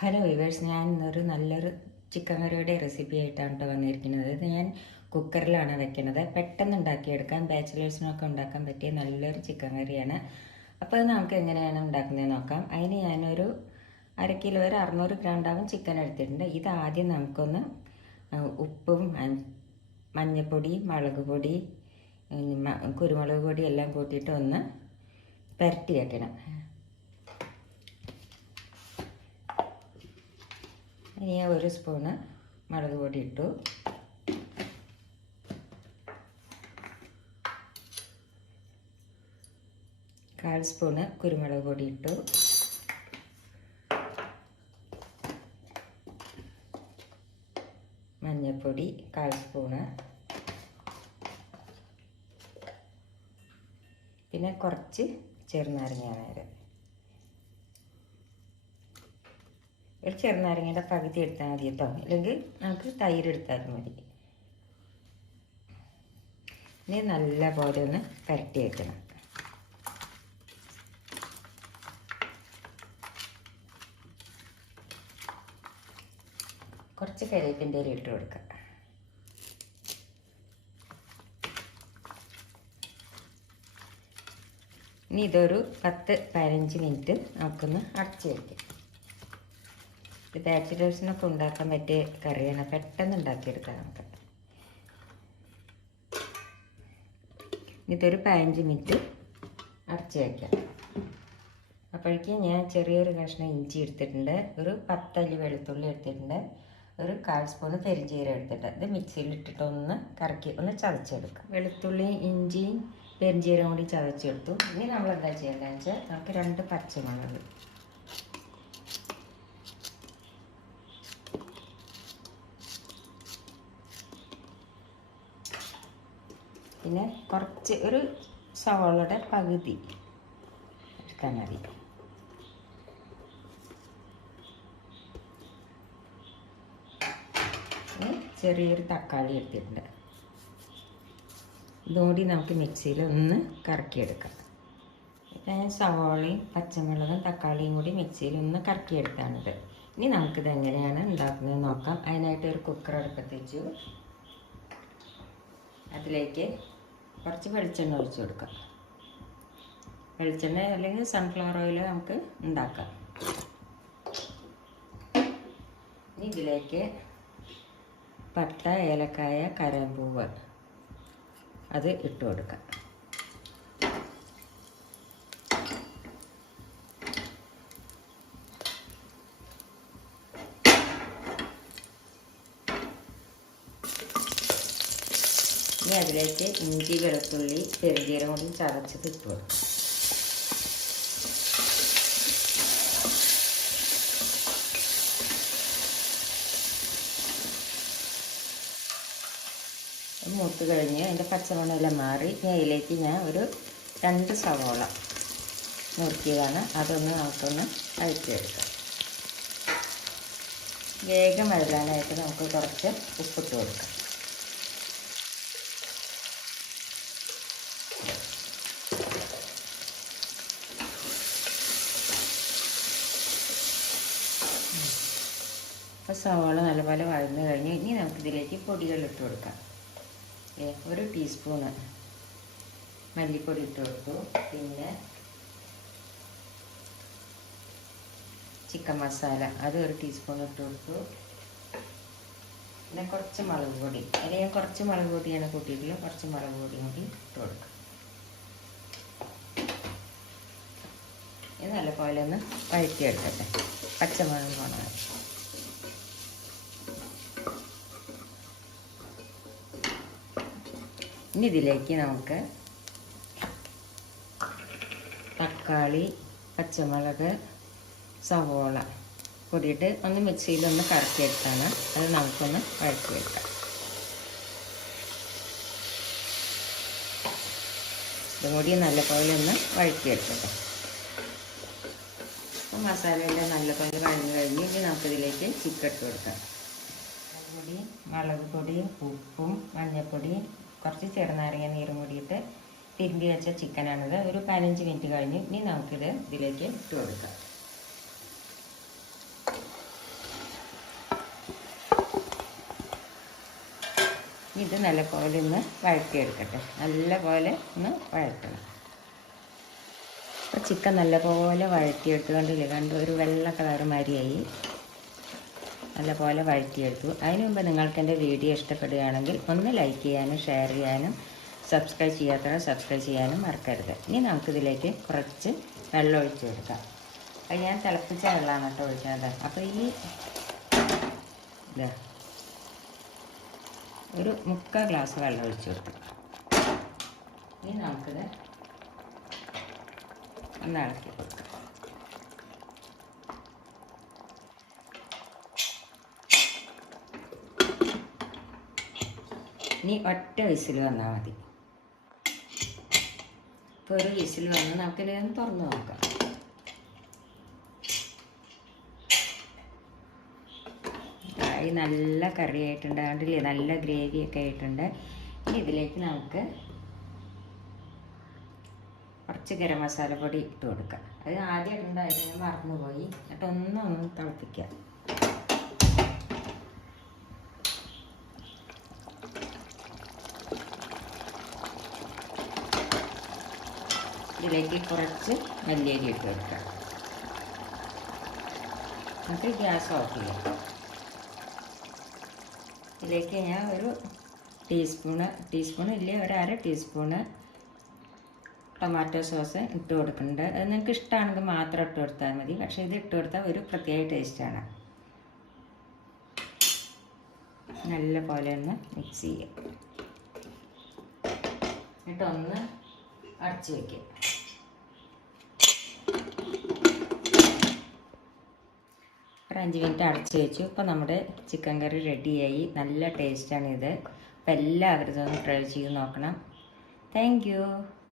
Hello viewers, ഞാൻ ഇന്നൊരു നല്ലൊരു ചിക്കൻ കറിയുടെ റെസിപ്പി ആയിട്ടാണ് കേട്ടോ വന്നിരിക്കുന്നത്. ഇത് ഞാൻ കുക്കറിലാണ് വെക്കുന്നത്. പെട്ടെന്ന് ഉണ്ടാക്കിയെടുക്കാൻ, ബാച്ചിലേഴ്സിനൊക്കെ ഉണ്ടാക്കാൻ പറ്റിയ നല്ലൊരു ചിക്കൻ കറിയാണ്. അപ്പോൾ അത് നമുക്ക് എങ്ങനെയാണ് ഉണ്ടാക്കുന്നത് നോക്കാം. അതിന് ഞാനൊരു 1/2 കിലോ വരെ 600 ഗ്രാം ചിക്കൻ എടുത്തിട്ടുണ്ട്. ഇത് ആദ്യം നമുക്കൊന്ന് ഉപ്പും മഞ്ഞൾപ്പൊടി, മുളക് പൊടി, കുരുമുളക് പൊടി എല്ലാം കൂട്ടിയിട്ട് ഒന്ന് പുരട്ടി വെക്കണം. ഇനി 1 സ്പൂണ് മുളക് പൊടി ഇട്ടു. കാൽ സ്പൂണ് കുരുമുളക് പൊടി ഇട്ടു. മഞ്ഞൾപ്പൊടി കാൽ സ്പൂണ്. പിന്നെ കുറച്ച് ചെറുനാരങ്ങ നീര്. ഒരു ചെറുനാരങ്ങയുടെ പകുതി എടുത്താൽ മതി കേട്ടോ, അല്ലെങ്കിൽ നമുക്ക് തൈര് എടുത്താലും മതി. ഇനി നല്ല പോലെ ഒന്ന് പുരട്ടി വെക്കണം. കുറച്ച് കരിവേപ്പിൻ്റെ ഇല ഇട്ട് കൊടുക്കാം. ഇനി ഇതൊരു 10-15 മിനിറ്റ് നമുക്കൊന്ന് അടച്ച് വയ്ക്കാം. ഇത് ബാച്ചിലേഴ്സിനൊക്കെ ഉണ്ടാക്കാൻ പറ്റിയ കറിയാണ്, പെട്ടെന്ന് ഉണ്ടാക്കിയെടുക്കാം നമുക്ക്. ഇതൊരു 15 മിനിറ്റ് അടച്ച് വയ്ക്കാം. അപ്പോഴേക്കും ഞാൻ ചെറിയൊരു കഷ്ണം ഇഞ്ചി എടുത്തിട്ടുണ്ട്, ഒരു 10 അല്ലി വെളുത്തുള്ളി എടുത്തിട്ടുണ്ട്, ഒരു 1/4 സ്പൂണ് പെരിഞ്ചീരം എടുത്തിട്ട് ഇത് മിക്സിയിലിട്ടിട്ട് ഒന്ന് കറക്കി ഒന്ന് ചതച്ചെടുക്കാം. വെളുത്തുള്ളി, ഇഞ്ചിയും പെരിഞ്ചീരം കൂടി ചതച്ചെടുത്തു. ഇനി നമ്മൾ എന്താ ചെയ്യേണ്ടതെന്ന് വെച്ചാൽ നമുക്ക് 2 പച്ചമുളക്, പിന്നെ കുറച്ച് ഒരു സവാളയുടെ പകുതി എടുക്കാൻ മതി. ചെറിയൊരു തക്കാളി എടുത്തിട്ടുണ്ട്. ഇതുകൂടി നമുക്ക് മിക്സിയിൽ ഒന്ന് കറക്കിയെടുക്കാം. ഇപ്പം ഞാൻ സവാളയും പച്ചമുളകും തക്കാളിയും കൂടി മിക്സിയിൽ ഒന്ന് കറക്കിയെടുത്താണിത്. ഇനി നമുക്കിത് എങ്ങനെയാണ് ഉണ്ടാക്കുന്നത് നോക്കാം. അതിനായിട്ട് ഒരു കുക്കർ അടുപ്പത്ത് വെച്ചു. അതിലേക്ക് കുറച്ച് വെളിച്ചെണ്ണ ഒഴിച്ചു കൊടുക്കാം. വെളിച്ചെണ്ണ അല്ലെങ്കിൽ സൺഫ്ലവർ ഓയിൽ നമുക്ക് ഉണ്ടാക്കാം. ഇനി ഇതിലേക്ക് പട്ട, ഏലക്കായ, കരപ്പൂവ് അത് ഇട്ട് കൊടുക്കാം. ഇനി അതിലേക്ക് ഇഞ്ചി, വെളുത്തുള്ളി, പെരിഞ്ചീരം കൂടി ചതച്ചത് ഇട്ട് കൊടുക്കും. മൂത്ത് കഴിഞ്ഞ് അതിൻ്റെ പച്ചമണമെല്ലാം മാറി ഇനി അതിലേക്ക് ഞാൻ ഒരു 2 സവോള നുറുക്കിയതാണ്, അതൊന്ന് നമുക്കൊന്ന് അഴിച്ചെടുക്കാം. വേഗം വഴലാനായിട്ട് നമുക്ക് കുറച്ച് ഉപ്പിട്ട് കൊടുക്കാം. അപ്പോൾ സവാള നല്ലപോലെ വഴന്ന് കഴിഞ്ഞ് ഇനി നമുക്കിതിലേക്ക് പൊടികൾ ഇട്ട് കൊടുക്കാം. 1 ടീസ്പൂണ് മല്ലിപ്പൊടി ഇട്ട് കൊടുത്തു. പിന്നെ ചിക്കൻ മസാല അത് 1 ടീസ്പൂൺ ഇട്ട് കൊടുത്തു. പിന്നെ കുറച്ച് മുളക് പൊടി, അതിൽ ഞാൻ കുറച്ച് മുളക് പൊടിയാണ് കൂട്ടിയിട്ടുള്ളത്, കുറച്ച് മുളക് പൊടി കൂടി ഇട്ട് കൊടുക്കാം. ഇത് നല്ലപോലെ ഒന്ന് വഴറ്റിയെടുക്കട്ടെ, പച്ചമുളക് പോകണം. ഇനി ഇതിലേക്ക് നമുക്ക് തക്കാളി, പച്ചമുളക്, സവോള കൂടിയിട്ട് ഒന്ന് മിക്സിയിലൊന്ന് കറക്കിയെടുത്താണ്, അത് നമുക്കൊന്ന് വഴറ്റി വെക്കാം. ഇതും കൂടി നല്ലപോലെ ഒന്ന് വഴറ്റിയെടുക്കട്ടെ. അപ്പോൾ മസാലയെല്ലാം നല്ലപോലെ വഴഞ്ഞു കഴിഞ്ഞ് ഇനി നമുക്കിതിലേക്ക് ചിക്കൻ ഇട്ട് കൊടുക്കാം. മുളക് പൊടിയും ഉപ്പും മഞ്ഞൾപ്പൊടിയും കുറച്ച് ചെറുനാരങ്ങ നീരും കൂടിയിട്ട് തിരുമ്പി വെച്ച ചിക്കനാണിത്. ഒരു 15 മിനിറ്റ് കഴിഞ്ഞ് ഇനി നമുക്കിത് ഇതിലേക്ക് ഇട്ട് കൊടുക്കാം. ഇത് നല്ലപോലെ ഒന്ന് വഴറ്റിയെടുക്കട്ടെ. നല്ലപോലെ ഒന്ന് വഴറ്റണം. അപ്പോൾ ചിക്കൻ നല്ലപോലെ വഴറ്റിയെടുത്ത് കണ്ട് ഒരു വെള്ള കളർ മാതിരിയായി നല്ലപോലെ വഴറ്റിയെടുത്തു. അതിന് മുമ്പ് നിങ്ങൾക്ക് എൻ്റെ വീഡിയോ ഇഷ്ടപ്പെടുകയാണെങ്കിൽ ഒന്ന് ലൈക്ക് ചെയ്യാനും ഷെയർ ചെയ്യാനും സബ്സ്ക്രൈബ് ചെയ്യാത്തവർ സബ്സ്ക്രൈബ് ചെയ്യാനും മറക്കരുത്. ഇനി നമുക്കിതിലേക്ക് കുറച്ച് വെള്ളം ഒഴിച്ച് കൊടുക്കാം. അത് ഞാൻ തിളപ്പിച്ച വെള്ളമാണ് കേട്ടോ ഒഴിച്ചത്. അപ്പോൾ ഈ ഇതാ ഒരു 3/4 ഗ്ലാസ് വെള്ളം ഒഴിച്ച് കൊടുക്കും. ഇനി നമുക്കിത് ഒന്ന് ഇളക്കി കൊടുക്കാം. ഇനി ഒറ്റ വിസിൽ വന്നാൽ മതി. ഇപ്പോൾ ഒരു വിസിൽ വന്ന് നമുക്കിതൊന്ന് തുറന്ന് നോക്കാം. ഈ നല്ല കറി ആയിട്ടുണ്ട്, കണ്ടില്ലേ, നല്ല ഗ്രേവിയൊക്കെ ആയിട്ടുണ്ട്. ഇനി ഇതിലേക്ക് നമുക്ക് കുറച്ച് ഗരം മസാല പൊടി ഇട്ട് കൊടുക്കാം. അത് ആദ്യം ഇട്ടുണ്ടായിരുന്നു, ഞാൻ മറന്നുപോയി. എന്നിട്ട് ഒന്ന് തിളപ്പിക്കാം. ഇതിലേക്ക് കുറച്ച് മല്ലിയില ഇട്ട് കൊടുക്കാം. എന്നിട്ട് ഗ്യാസ് ഓഫ് ചെയ്യാം. ഇതിലേക്ക് ഞാൻ ഒരു ടീസ്പൂൺ ഇല്ലേ, ഒരു അര ടീസ്പൂണ് ടൊമാറ്റോ സോസ് ഇട്ട് കൊടുക്കുന്നുണ്ട്. അത് നിങ്ങൾക്ക് ഇഷ്ടമാണെങ്കിൽ മാത്രം ഇട്ട് കൊടുത്താൽ മതി. പക്ഷേ ഇത് ഇട്ട് കൊടുത്താൽ ഒരു പ്രത്യേക ടേസ്റ്റാണ്. നല്ല പോലെ ഒന്ന് മിക്സ് ചെയ്യാം. എന്നിട്ടൊന്ന് അടച്ച് വയ്ക്കുക. ഒരു 5 മിനിറ്റ് അടച്ച് വെച്ചു. ഇപ്പോൾ നമ്മുടെ ചിക്കൻ കറി റെഡിയായി. നല്ല ടേസ്റ്റാണ് ഇത്. അപ്പോൾ എല്ലാവരും ഇതൊന്ന് ട്രൈ ചെയ്ത് നോക്കണം. Thank you.